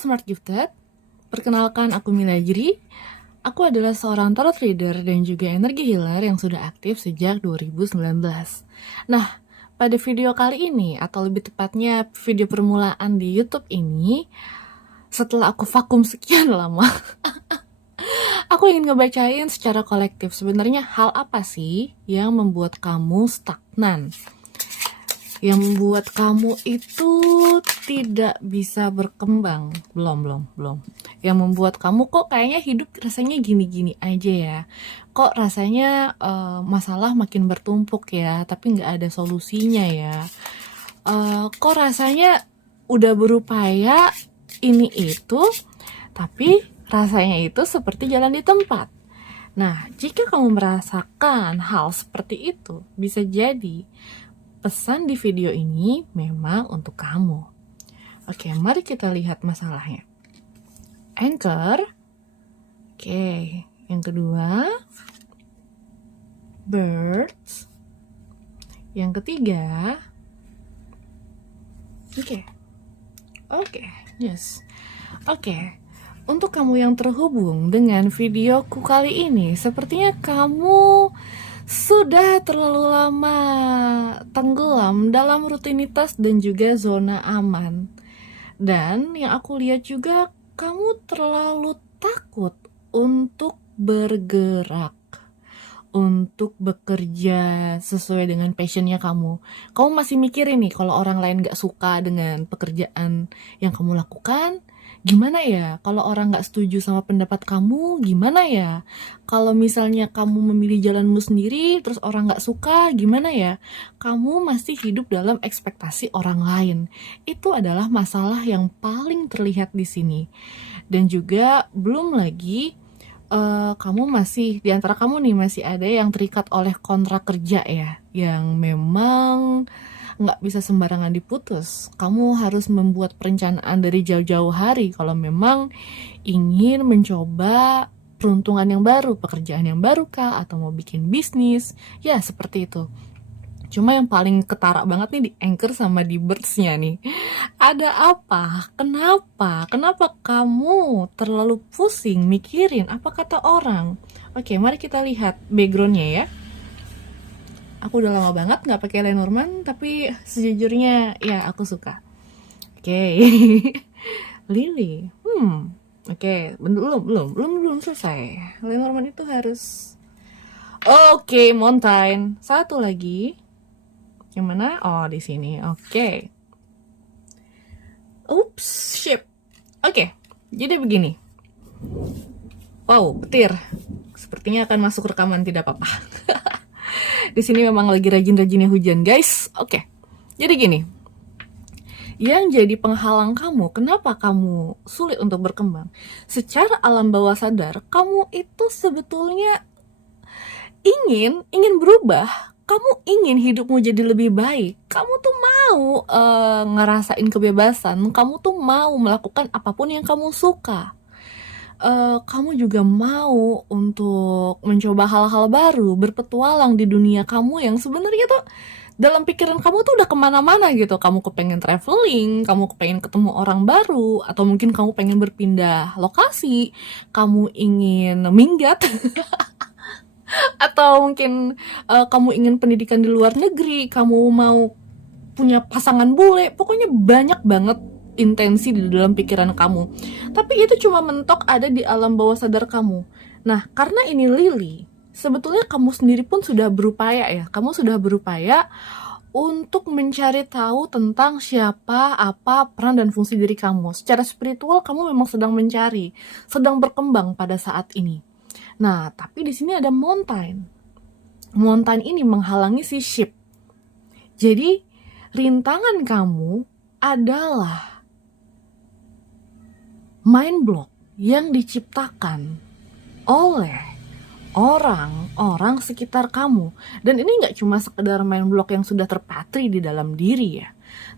Smart Gifted, perkenalkan aku Mila Jiri. Aku adalah seorang tarot reader dan juga energi healer yang sudah aktif sejak 2019. Nah, pada video kali ini, atau lebih tepatnya video permulaan di YouTube ini, setelah aku vakum sekian lama, aku ingin ngebacain secara kolektif sebenarnya hal apa sih yang membuat kamu stagnan, yang membuat kamu itu tidak bisa berkembang. Belum. Yang membuat kamu kok kayaknya hidup rasanya gini-gini aja ya. Kok rasanya masalah makin bertumpuk ya, tapi nggak ada solusinya ya. Kok rasanya udah berupaya ini itu, tapi rasanya itu seperti jalan di tempat. Nah, jika kamu merasakan hal seperti itu, bisa jadi pesan di video ini memang untuk kamu. Oke, mari kita lihat masalahnya. Anchor. Oke, yang kedua birds. Yang ketiga Oke, yes. Oke, untuk kamu yang terhubung dengan videoku kali ini, sepertinya kamu sudah terlalu lama tenggelam dalam rutinitas dan juga zona aman. Dan yang aku lihat juga, kamu terlalu takut untuk bergerak, untuk bekerja sesuai dengan passionnya kamu. Kamu masih mikirin nih, kalau orang lain gak suka dengan pekerjaan yang kamu lakukan, gimana ya? Kalau orang gak setuju sama pendapat kamu, gimana ya? Kalau misalnya kamu memilih jalanmu sendiri, terus orang gak suka, gimana ya? Kamu masih hidup dalam ekspektasi orang lain. Itu adalah masalah yang paling terlihat di sini. Dan juga belum lagi kamu masih, di antara kamu nih masih ada yang terikat oleh kontrak kerja ya, yang memang nggak bisa sembarangan diputus. Kamu harus membuat perencanaan dari jauh-jauh hari kalau memang ingin mencoba peruntungan yang baru, pekerjaan yang baru kah, atau mau bikin bisnis, ya seperti itu. Cuma yang paling ketara banget nih di Anchor sama di Birds-nya nih. Ada apa? Kenapa kamu terlalu pusing mikirin apa kata orang? Oke, mari kita lihat background-nya ya. Aku udah lama banget nggak pakai Lenormand, tapi sejujurnya ya aku suka. Oke. Lily. Oke, belum selesai. Lenormand itu harus. Oke, Mountain. Satu lagi. Yang mana? Oh, di sini. Oke. Oops, ship. Oke. Jadi begini. Wow, petir. Sepertinya akan masuk rekaman, tidak apa-apa. Di sini memang lagi rajin-rajinnya hujan, guys. Oke. Jadi gini. Yang jadi penghalang kamu, kenapa kamu sulit untuk berkembang? Secara alam bawah sadar, kamu itu sebetulnya ingin berubah. Kamu ingin hidupmu jadi lebih baik. Kamu tuh mau ngerasain kebebasan. Kamu tuh mau melakukan apapun yang kamu suka. Kamu juga mau untuk mencoba hal-hal baru, berpetualang di dunia kamu yang sebenarnya tuh dalam pikiran kamu tuh udah kemana-mana gitu. Kamu kepengen traveling, kamu kepengen ketemu orang baru, atau mungkin kamu pengen berpindah lokasi, kamu ingin minggat, atau mungkin kamu ingin pendidikan di luar negeri, kamu mau punya pasangan bule, pokoknya banyak banget intensi di dalam pikiran kamu. Tapi itu cuma mentok ada di alam bawah sadar kamu. Nah, karena ini Lily, sebetulnya kamu sendiri pun sudah berupaya ya. Kamu sudah berupaya untuk mencari tahu tentang siapa, apa, peran dan fungsi diri kamu. Secara spiritual kamu memang sedang mencari, sedang berkembang pada saat ini. Nah, tapi di sini ada Mountain. Mountain ini menghalangi si ship. Jadi, rintangan kamu adalah mind block yang diciptakan oleh orang-orang sekitar kamu. Dan ini gak cuma sekedar mind block yang sudah terpatri di dalam diri ya,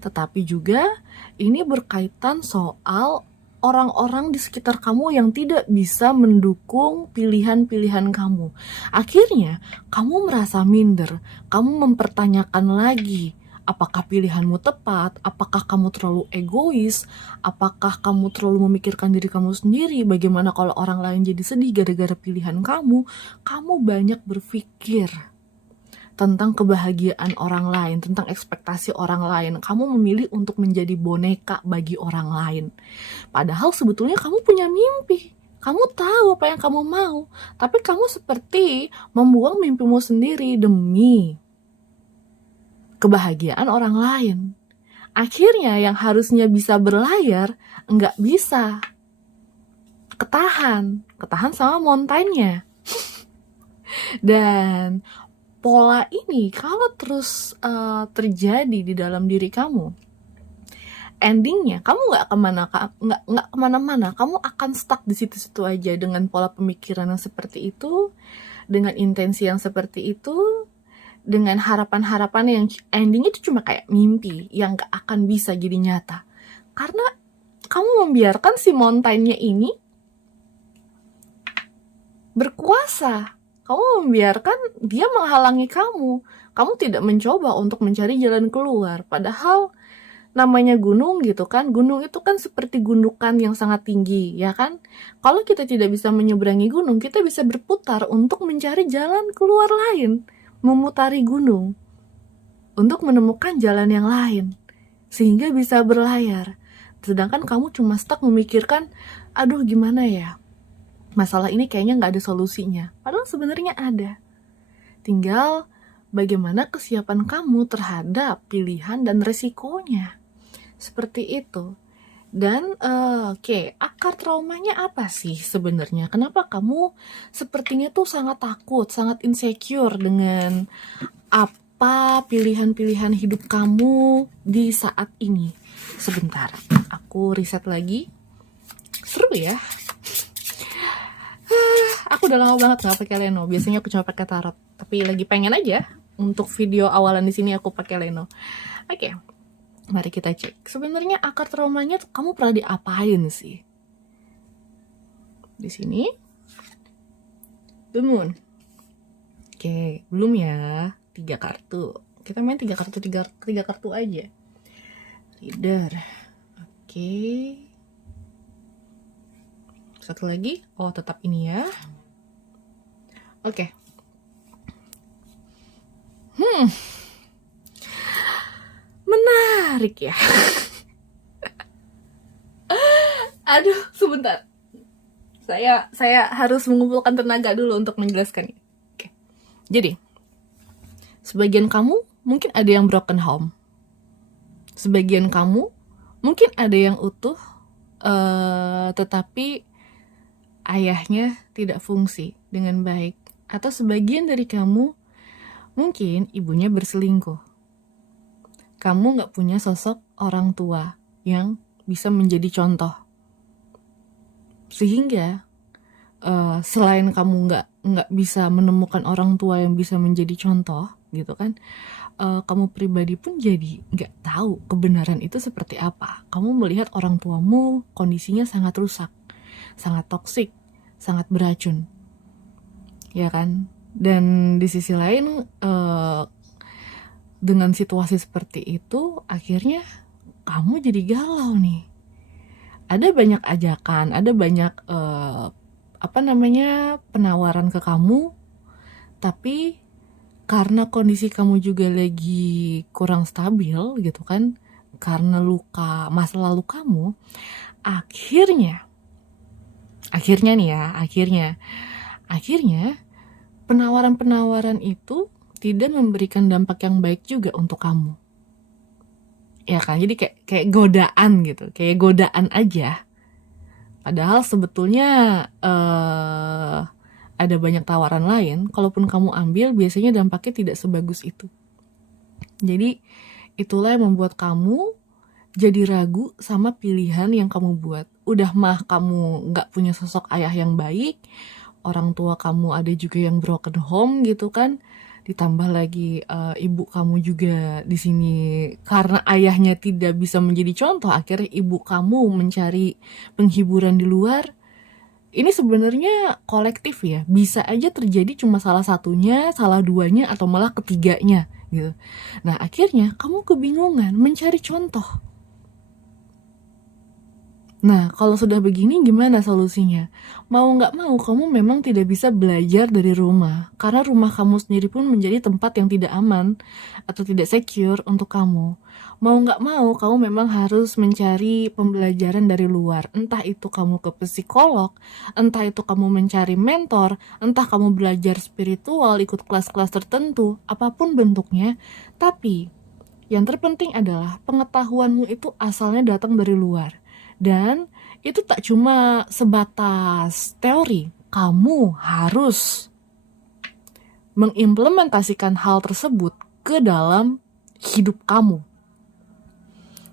tetapi juga ini berkaitan soal orang-orang di sekitar kamu yang tidak bisa mendukung pilihan-pilihan kamu. Akhirnya kamu merasa minder, kamu mempertanyakan lagi, Apakah pilihanmu tepat? Apakah kamu terlalu egois? Apakah kamu terlalu memikirkan diri kamu sendiri? Bagaimana kalau orang lain jadi sedih gara-gara pilihan kamu? Kamu banyak berpikir tentang kebahagiaan orang lain, tentang ekspektasi orang lain. Kamu memilih untuk menjadi boneka bagi orang lain. Padahal sebetulnya kamu punya mimpi. Kamu tahu apa yang kamu mau, tapi kamu seperti membuang mimpimu sendiri demi kebahagiaan orang lain. Akhirnya yang harusnya bisa berlayar, nggak bisa. Ketahan sama mountain-nya. Dan pola ini kalau terus terjadi di dalam diri kamu, endingnya kamu nggak kemana-mana, kamu akan stuck di situ-situ aja dengan pola pemikiran yang seperti itu, dengan intensi yang seperti itu, dengan harapan-harapan yang endingnya itu cuma kayak mimpi yang nggak akan bisa jadi nyata, karena kamu membiarkan si mountain-nya ini berkuasa. Kamu membiarkan dia menghalangi kamu. Kamu tidak mencoba untuk mencari jalan keluar, padahal namanya gunung gitu kan, gunung itu kan seperti gundukan yang sangat tinggi, ya kan? Kalau kita tidak bisa menyeberangi gunung, kita bisa berputar untuk mencari jalan keluar lain, memutari gunung untuk menemukan jalan yang lain, sehingga bisa berlayar. Sedangkan kamu cuma stuck memikirkan, aduh gimana ya, masalah ini kayaknya nggak ada solusinya. Padahal sebenarnya ada. Tinggal bagaimana kesiapan kamu terhadap pilihan dan resikonya. Seperti itu. Dan oke, akar traumanya apa sih sebenarnya? Kenapa kamu sepertinya tuh sangat takut, sangat insecure dengan apa pilihan-pilihan hidup kamu di saat ini? Sebentar, aku riset lagi. Seru ya. Aku udah lama banget nggak pakai Leno. Biasanya aku cuma pakai tarot. Tapi lagi pengen aja untuk video awalan di sini aku pakai Leno. Oke. Mari kita cek. Sebenarnya akar traumanya kamu pernah diapain sih? Di sini. The Moon. Oke, belum ya. 3 kartu. Kita main 3 kartu aja. Reader. Oke. Satu lagi. Oh, tetap ini ya. Oke. Menarik ya. Aduh, sebentar. Saya harus mengumpulkan tenaga dulu untuk menjelaskan ini. Oke. Jadi, sebagian kamu mungkin ada yang broken home. Sebagian kamu mungkin ada yang utuh, tetapi ayahnya tidak fungsi dengan baik. Atau sebagian dari kamu mungkin ibunya berselingkuh. Kamu gak punya sosok orang tua yang bisa menjadi contoh. Sehingga selain kamu nggak bisa menemukan orang tua yang bisa menjadi contoh gitu kan, kamu pribadi pun jadi nggak tahu kebenaran itu seperti apa. Kamu melihat orang tuamu kondisinya sangat rusak, sangat toksik, sangat beracun, ya kan? Dan di sisi lain dengan situasi seperti itu akhirnya kamu jadi galau nih. Ada banyak ajakan, ada banyak penawaran ke kamu, tapi karena kondisi kamu juga lagi kurang stabil gitu kan, karena luka masa lalu kamu, akhirnya penawaran-penawaran itu tidak memberikan dampak yang baik juga untuk kamu. Ya kan, jadi kayak godaan gitu, kayak godaan aja. Padahal sebetulnya ada banyak tawaran lain. Kalaupun kamu ambil, biasanya dampaknya tidak sebagus itu. Jadi itulah yang membuat kamu jadi ragu sama pilihan yang kamu buat. Udah mah kamu nggak punya sosok ayah yang baik, orang tua kamu ada juga yang broken home gitu kan. Ditambah lagi ibu kamu juga di sini karena ayahnya tidak bisa menjadi contoh, akhirnya ibu kamu mencari penghiburan di luar. Ini sebenarnya kolektif ya, bisa aja terjadi cuma salah satunya, salah duanya, atau malah ketiganya gitu. Nah akhirnya kamu kebingungan mencari contoh. Nah, kalau sudah begini gimana solusinya? Mau nggak mau, kamu memang tidak bisa belajar dari rumah. Karena rumah kamu sendiri pun menjadi tempat yang tidak aman atau tidak secure untuk kamu. Mau nggak mau, kamu memang harus mencari pembelajaran dari luar. Entah itu kamu ke psikolog, entah itu kamu mencari mentor, entah kamu belajar spiritual, ikut kelas-kelas tertentu, apapun bentuknya. Tapi, yang terpenting adalah pengetahuanmu itu asalnya datang dari luar. Dan itu tak cuma sebatas teori, kamu harus mengimplementasikan hal tersebut ke dalam hidup kamu.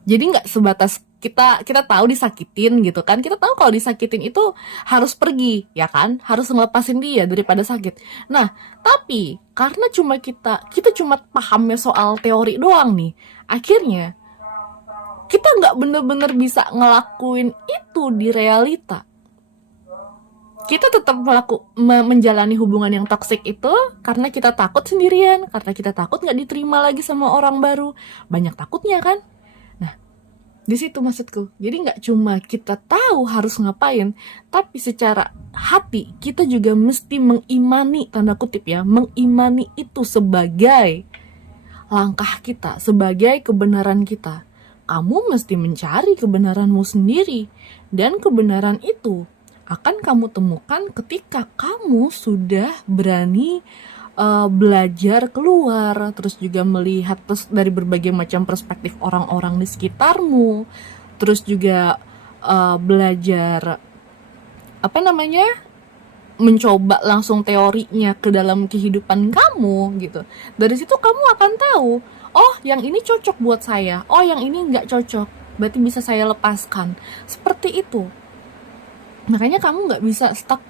Jadi nggak sebatas kita tahu disakitin gitu kan, kita tahu kalau disakitin itu harus pergi ya kan, harus ngelepasin dia daripada sakit. Nah tapi karena kita cuma pahamnya soal teori doang nih, akhirnya kita nggak bener-bener bisa ngelakuin itu di realita. Kita tetap menjalani hubungan yang toksik itu karena kita takut sendirian, karena kita takut nggak diterima lagi sama orang baru. Banyak takutnya kan. Nah, di situ maksudku. Jadi nggak cuma kita tahu harus ngapain, tapi secara hati kita juga mesti mengimani, tanda kutip ya, mengimani itu sebagai langkah kita, sebagai kebenaran kita. Kamu mesti mencari kebenaranmu sendiri, dan kebenaran itu akan kamu temukan ketika kamu sudah berani belajar keluar, terus juga melihat dari berbagai macam perspektif orang-orang di sekitarmu, terus juga belajar mencoba langsung teorinya ke dalam kehidupan kamu gitu. Dari situ kamu akan tahu, oh yang ini cocok buat saya, oh yang ini nggak cocok, berarti bisa saya lepaskan. Seperti itu. Makanya kamu nggak bisa stuck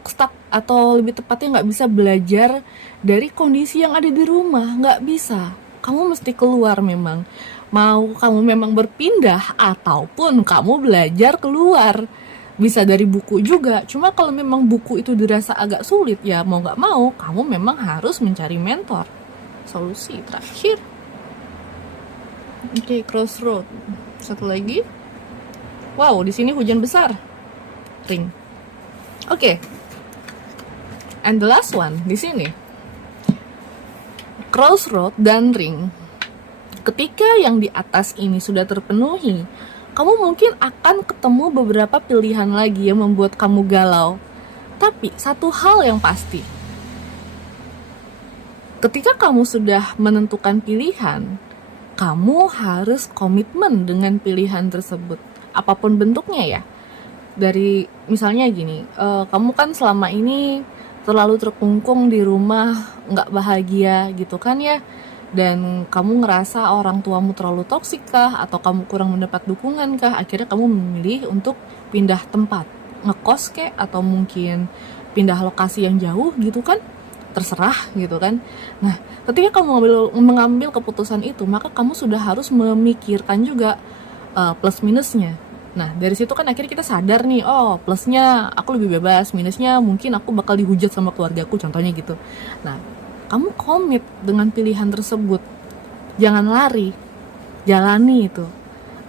atau lebih tepatnya nggak bisa belajar dari kondisi yang ada di rumah, nggak bisa. Kamu mesti keluar memang. Mau kamu memang berpindah ataupun kamu belajar keluar. Bisa dari buku juga, cuma kalau memang buku itu dirasa agak sulit, ya mau nggak mau kamu memang harus mencari mentor. Solusi terakhir, oke, crossroad. Satu lagi, wow, di sini hujan besar, ring. Oke, and the last one di sini, crossroad dan ring. Ketika yang di atas ini sudah terpenuhi, kamu mungkin akan ketemu beberapa pilihan lagi yang membuat kamu galau. Tapi satu hal yang pasti, ketika kamu sudah menentukan pilihan, kamu harus komitmen dengan pilihan tersebut, apapun bentuknya ya. Dari misalnya gini, kamu kan selama ini terlalu terkungkung di rumah, nggak bahagia gitu kan ya, dan kamu ngerasa orang tuamu terlalu toksik kah, atau kamu kurang mendapat dukungan kah, akhirnya kamu memilih untuk pindah tempat, ngekos kek, atau mungkin pindah lokasi yang jauh gitu kan, terserah gitu kan. Nah ketika kamu mengambil keputusan itu, maka kamu sudah harus memikirkan juga plus minusnya. Nah dari situ kan akhirnya kita sadar nih, oh plusnya aku lebih bebas, minusnya mungkin aku bakal dihujat sama keluargaku, contohnya gitu. Nah kamu komit dengan pilihan tersebut, jangan lari, jalani itu.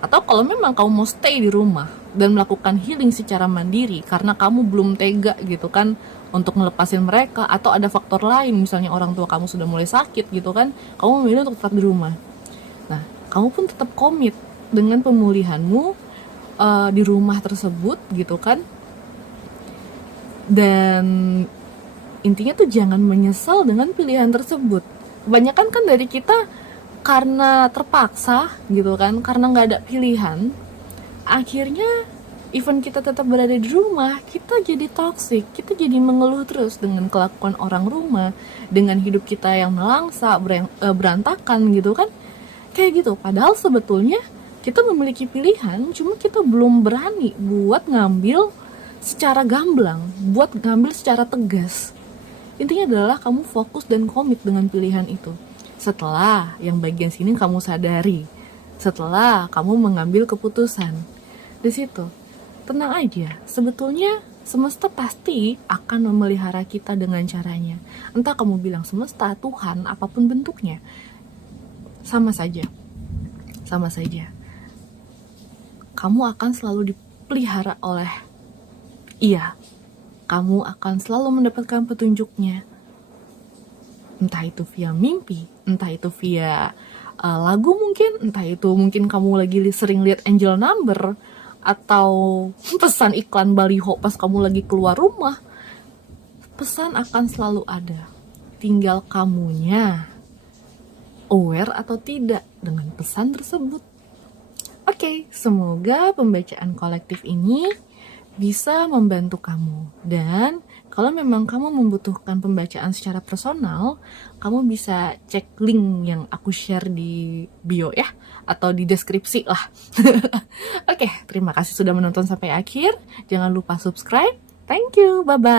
Atau kalau memang kamu mau stay di rumah dan melakukan healing secara mandiri karena kamu belum tega gitu kan untuk ngelepasin mereka, atau ada faktor lain, misalnya orang tua kamu sudah mulai sakit gitu kan, kamu memilih untuk tetap di rumah. Nah kamu pun tetap komit dengan pemulihanmu di rumah tersebut gitu kan. Dan intinya tuh jangan menyesal dengan pilihan tersebut. Kebanyakan kan dari kita karena terpaksa gitu kan, karena nggak ada pilihan, akhirnya even kita tetap berada di rumah, kita jadi toksik, kita jadi mengeluh terus dengan kelakuan orang rumah, dengan hidup kita yang melangsa, berantakan gitu kan, kayak gitu. Padahal sebetulnya kita memiliki pilihan, cuma kita belum berani buat ngambil secara gamblang, buat ngambil secara tegas. Intinya adalah kamu fokus dan komit dengan pilihan itu. Setelah yang bagian sini kamu sadari, setelah kamu mengambil keputusan, di situ tenang aja. Sebetulnya semesta pasti akan memelihara kita dengan caranya. Entah kamu bilang semesta, Tuhan, apapun bentuknya. sama saja. Kamu akan selalu dipelihara oleh ia. Kamu akan selalu mendapatkan petunjuknya. Entah itu via mimpi, entah itu via lagu mungkin, entah itu mungkin kamu lagi sering lihat angel number, atau pesan iklan baliho pas kamu lagi keluar rumah. Pesan akan selalu ada. Tinggal kamunya aware atau tidak dengan pesan tersebut. Oke, semoga pembacaan kolektif ini bisa membantu kamu. Dan kalau memang kamu membutuhkan pembacaan secara personal, kamu bisa cek link yang aku share di bio ya, atau di deskripsi lah. Oke, terima kasih sudah menonton sampai akhir. Jangan lupa subscribe. Thank you, bye-bye.